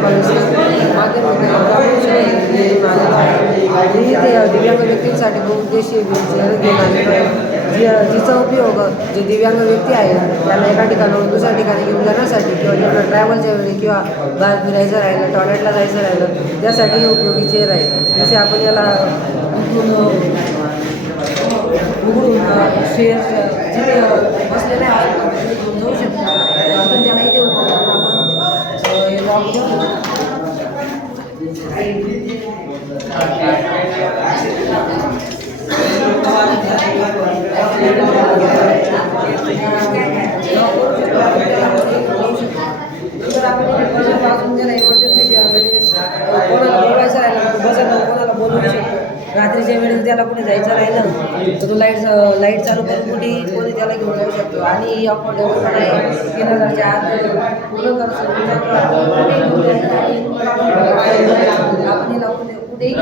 माध्यम दिव्यांग व्यक्तींसाठी बहुउद्देशीय व्हीलचेअर घेऊन आलेलो आहे. जिचा उपयोग जे दिव्यांग व्यक्ती आहेत त्यांना एका ठिकाणाहून दुसऱ्या ठिकाणी घेऊन जाण्यासाठी किंवा त्यांना ट्रॅव्हलच्या वेळी किंवा बाहेर फिरायचं राहिलं, टॉयलेटला जायचं राहिलं त्यासाठी उपयोगी चेअर आहे. जसे आपण याला उघडून शेअर जिथे बसलेले आहेत जाऊ शकतो. आपण त्याला इथे उघडून आपण हे लॉक घेऊन जर आपण बजेट वाचून गेला इमर्जन्सीच्या वेळेस कोणाला बोलवायचं राहिलं बजेट कोणाला बोलवू शकतो. रात्रीच्या वेळेस त्याला कुठे जायचं राहिलं तर तो लाईट चालू करून कोणी त्याला घेऊन जाऊ शकतो. आणि ही ऑफर पण आहे 3000च्या आत पूर्ण करू शकतो. आपण कुठेही